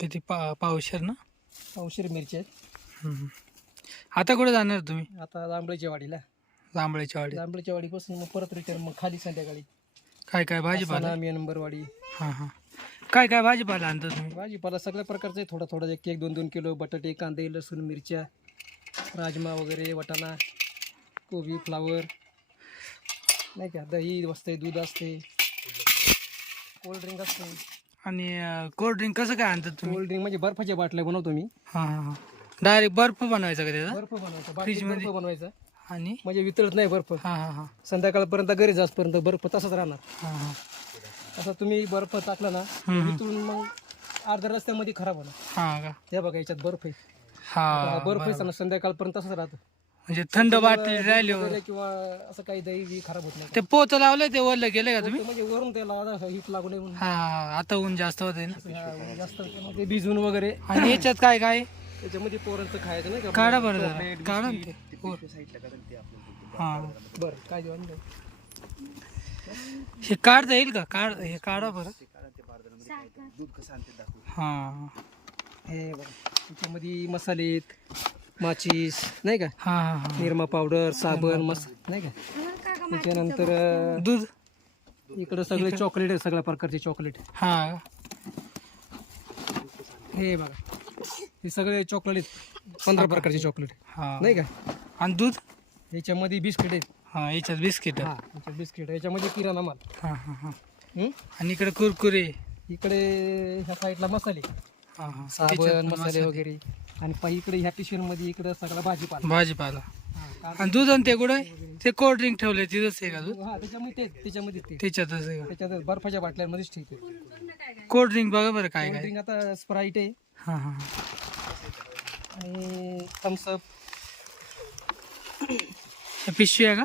किती पा पावशेर ना? पावशेर मिरची आहेत. हम्म. आता कुठे जाणार तुम्ही? आता जांभळीच्या वाडीला. जांभळीच्या वाडी जांभळीच्या वाडीपासून मग परत रिटर्न मग खाली संध्याकाळी. काय काय भाजीपाला? सना मी नंबरवाडी हां हां. काय काय भाजीपाला आणता तुम्ही? भाजीपाला सगळ्या प्रकारचं आहे. थोडा थोडा एक एक दोन दोन किलो बटाटे कांदे लसूण मिरच्या राजमा वगैरे वाटाणा कोबी फ्लावर. नाही का? दही असते दूध असते. कोल्ड्रिंक असते. आणि कोल्ड्रिंक कसं काय आणतात तुम्ही? कोल्ड्रिंक म्हणजे बर्फाच्या बाटल्या बनवतो मी. हां हां हां. डायरेक्ट बर्फ बनवायचा का त्याचा? बर्फ बनवायचा बाटलीत बर्फ बनवायचा. आणि? म्हणजे वितळत नाही बर्फ. हां हां हां. संध्याकाळपर्यंत घरी जासपर्यंत बर्फ तसाच राहणार. हां हां. आता तुम्ही बर्फ टाकला ना. वितळून मग अर्ध्या रस्त्यामध्ये खराब होणार. हां का? हे बघा याच्यात बर्फ आहे. हां हा बर्फ आहे ना संध्याकाळपर्यंत तसंच राहतं. म्हणजे थंड बाटली राहिली. वगैरे किंवा असं काही दही बी खराब होत नाही. ते पोत लावलंय ते वरलं गेलं का तुम्ही? ते म्हणजे वरून त्याला हिट लागू नये म्हणून. हां हां आता ऊन जास्त होते ना. जास्त ते भिजून वगैरे. आणि याच्यात काय काय? त्याच्यामध्ये पोरांचं खायचं नाही का? काढा बरं जरा. काढा ना ते. वर. हां. बरं काय जेवण नाही. हे काढता येईल का? काढ हे काढा बरं. हां. हे बघा त्याच्यामध्ये मसाले आहेत, माचीस नाही का? हां हां हां. निरमा पावडर साबण मस नाही का? त्याच्यानंतर अं, दूध. इकडं सगळे चॉकलेट आहे सगळ्या प्रकारचे चॉकलेट हां. हे बघा हे सगळे चॉकलेट आहेत. पंधरा प्रकारचे चॉकलेट हां. नाही का? आणि दूध? याच्यामध्ये बिस्किट आहेत. हां याच्यात बिस्किट हा याच्यात बिस्किट याच्यामध्ये किराणा माल. हां हां हां. हं? आणि इकडे कुरकुरे. इकडे ह्या साईडला मसाले. हां हां. साबण त्याच्यात मसाले. वगैरे. आणि पहा इकडे ह्या पिशवी मध्ये इकडे सगळा भाजीपाला. भाजीपाला. हा, आणि दूध आणि ते कुठे ते कोल्ड ड्रिंक ठेवले तिथंच आहे का दूध? हा त्याच्यामध्ये तेच त्याच्यामध्ये ते. त्याच्यातच आहे का? त्याच्यात बर्फाच्या बाटल्यांमध्येच ठीक आहे. कोल्ड ड्रिंक बघा बरं काय काय. ड्रिंक आता स्प्राईट आहे. हां हां आणि थम्सअप हे पिशवी आहे का?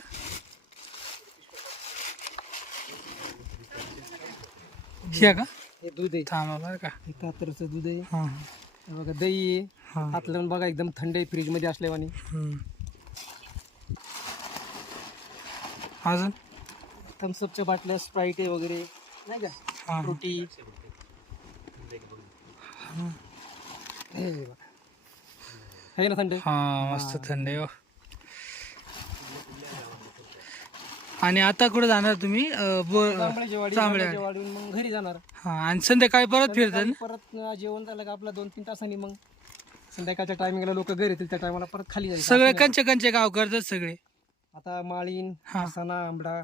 ही आहे का? हे दूध आहे. थांबा बरं का. कातरचं दूध आहे. हां हे. बघा दही हां. हात लावून बघा एकदम थंड आहे फ्रीजमध्ये असल्यावानी. हम्म. अजून? थम्सअपच्या बाटल्या स्प्राईट आहे वगैरे नाही का? हां. फ्रुटी हे. बघा. आहे ना थंड? हां मस्त थंड आहे हो. आणि आता कुठे जाणार तुम्ही? अं, बो मग घरी जाणार. हां आणि संध्याकाळी परत फिरतात ना? परत अं, जेवण झालं का आपला दोन तीन तासांनी मग. संध्याकाळच्या टायमिंगला लोक घरी येतील त्या टायमाला परत खाली जायचं सगळे कंचे कंचे गाव करतात सगळे. आता माळीन हा. सणा आंबडा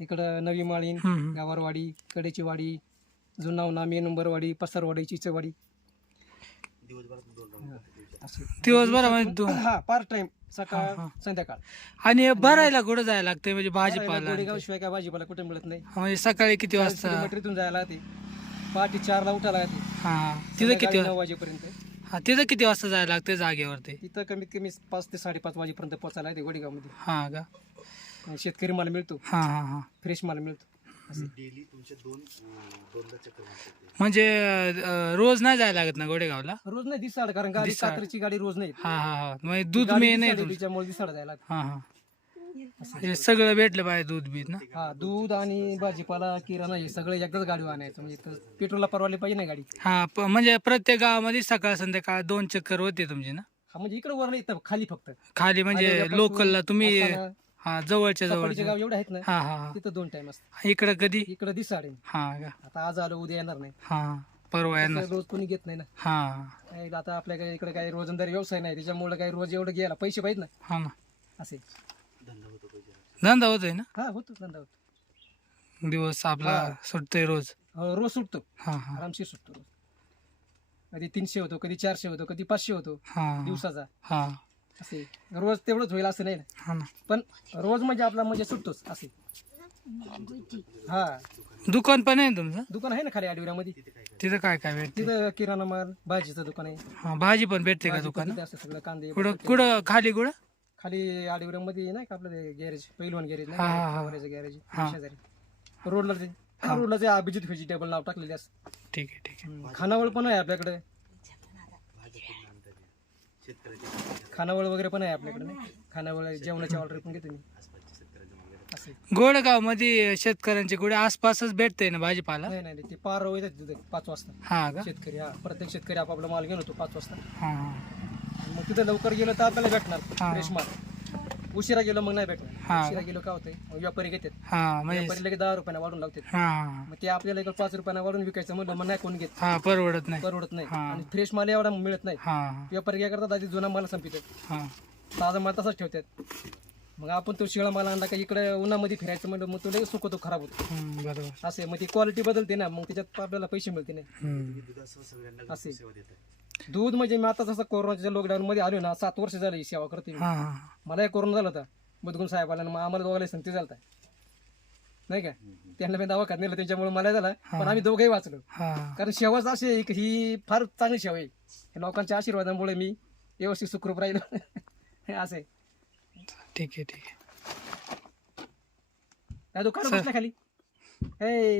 इकडं नवी माळीन हम्म, हम्म. गावारवाडी कडेची वाडी जुनावना मे नंबरवाडी पसरवाडी चिचवाडी. दोन हा पार्ट टाइम सकाळ हा. संध्याकाळ. आणि भरायला कुठं जायला लागतंय? म्हणजे भाजीपाला गोडेगाव शिवाय काय भाजीपाला कुठे मिळत नाही. म्हणजे सकाळी किती वाजता? किलोमीटर इथून जायला लागते. पहाटे चारला उठायला लागते. हा तिथं संध्याकाळी किती नऊ वाजेपर्यंत. हा तिथं किती वाजता जायला लागतं जागेवरती? तिथं कमीत कमी पाच ते साडेपाच वाजेपर्यंत पोहोचायला लागते गोडेगावमध्ये. हा का? शेतकरी माल मिळतो. हा हा हा. फ्रेश माल मिळतो. म्हणजे अं, रोज नाही जायला लागत ना गोडेगावला? रोज नाही दिसाड कारण गाडी दिसाड. गाडी रोज नाही. हा हा हा. म्हणजे दूध गाडी मे नाही दिसाड आहे, तुमचं. त्याच्यामुळे दिसाड जायला लागतं. हा सगळं भेटलं पाहिजे दूध बीत ना? हा दूध आणि भाजीपाला किराणा हे सगळं एकदाच गाडी आणायचं. म्हणजे इथं पेट्रोलला परवाले पाहिजे नाही गाडी. हा प- म्हणजे प्रत्येक गावामध्ये सकाळ संध्याकाळ दोन चक्कर होते तुमची ना? हा म्हणजे इकडे वर नाही इथं खाली फक्त. खाली म्हणजे लोकलला तुम्ही असताना हा जवळच्या जवळच्या. गाव एवढे आहेत ना हा हा हा. तिथं दोन टाइम असतात. इकडं कधी? इकडे दिसाड. आहे हा का? आता आज आलो उद्या येणार नाही. हा परवा येणार. रोज कोणी घेत नाही ना. हा. काय आता आपल्या काही इकडे काही रोजंदारी व्यवसाय नाही त्याच्यामुळे काही रोज एवढं घ्यायला पैसे पाहिजे ना. हा ना. असे. धंदा होतोय ना? हा होतो धंदा होतो. दिवस आपला हा. सुटतोय रोज. अं, रोज सुटतो. हा हा. आरामशीर सुटतो रोज. कधी तीनशे होतो कधी चारशे होतो कधी पाचशे होतो. हा. दिवसाचा. हा. असे. रोज तेवढंच होईल असं नाही ना? हा ना. पण रोज म्हणजे आपला म्हणजे सुटतोच असे. हा. दुकान पण आहे ना तुमचं? दुकान आहे ना खाली आडविरामध्ये. तिथं काय काय भेटते? तिथं किराणा माल भाजीचं दुकान आहे. हा भाजी पण भेटते का दुकान तिथे असतं सगळं कांदे कुठं. कुठं? खाली कुठं? खाली आडविरामध्ये नाही का आपलं गॅरेज पहिलवान गॅरेज हा, हा, हा. नाही गॅरेज हा. शेजारी. रोडला ते रोडला ते अभिजित व्हेजिटेबल नाव टाकलेले असं. ठीक आहे ठीक आहे. खानावळ पण आहे आपल्याकडे. खानावळ वगैरे पण आहे आपल्याकडे नाही? खानावळ जेवणाची ऑर्डर पण घेतो मी. असं आहे. गोडगावमध्ये शेतकऱ्यांचे गुढे आसपासच भेटते ना भाजीपाला? नाही नाही नाही, ते पार येतात तिथे पाच वाजता. हा का? शेतकरी हा. प्रत्येक शेतकरी आपापला माल घेऊन होतो पाच वाजता. हा. मग तिथे लवकर गेलं तर आपल्याला भेटणार हा. फ्रेश माल. उशिरा गेलो मग नाही भेटणार. हा. व्यापारी घेतात. हा म्हणजे व्यापारी लगेच दहा रुपयाने वाढून लावतात. हा. मग ते आपल्याला इकडे पाच रुपयाने वाढून विकायचं म्हणलं मग नाही कोण घेत. हा परवडत नाही. परवडत नाही. हा. आणि फ्रेश माल एवढा मिळत नाही. हा. व्यापारी काय करतात आधी जुना माल संपितात. हा. ताजा माल तसाच ठेवतात. मग आपण तो शिळा माल आणला का इकडे उन्हामध्ये फिरायचं म्हणलं मग तो लगेच सुकतो खराब होतो. हम्म, बरोबर. असे मग ती क्वालिटी बदलते ना मग त्याच्यात आपल्याला पैसे मिळते नाही हम्म. असे. दूध म्हणजे मी आता जसं कोरोनाच्या लॉकडाऊन मध्ये आलो ना सात वर्ष झाली ही सेवा करते मी. हा. हा मला कोरोना झाला होता. बुधगुण साहेब आला मग आम्हाला दोघांना संगती झालता. नाही का? त्यांना मी दवाखान्यात नेलं त्याच्यामुळे मला झाला. पण आम्ही दोघंही वाचलो. हा. कारण शेवाच अशी आहे की ही फार चांगली शेवा आहे. हे लोकांच्या आशीर्वादामुळे मी व्यवस्थित सुखरूप राहिलो. असं आहे. ठीक आहे ठीक आहे. बसला खाली? हे.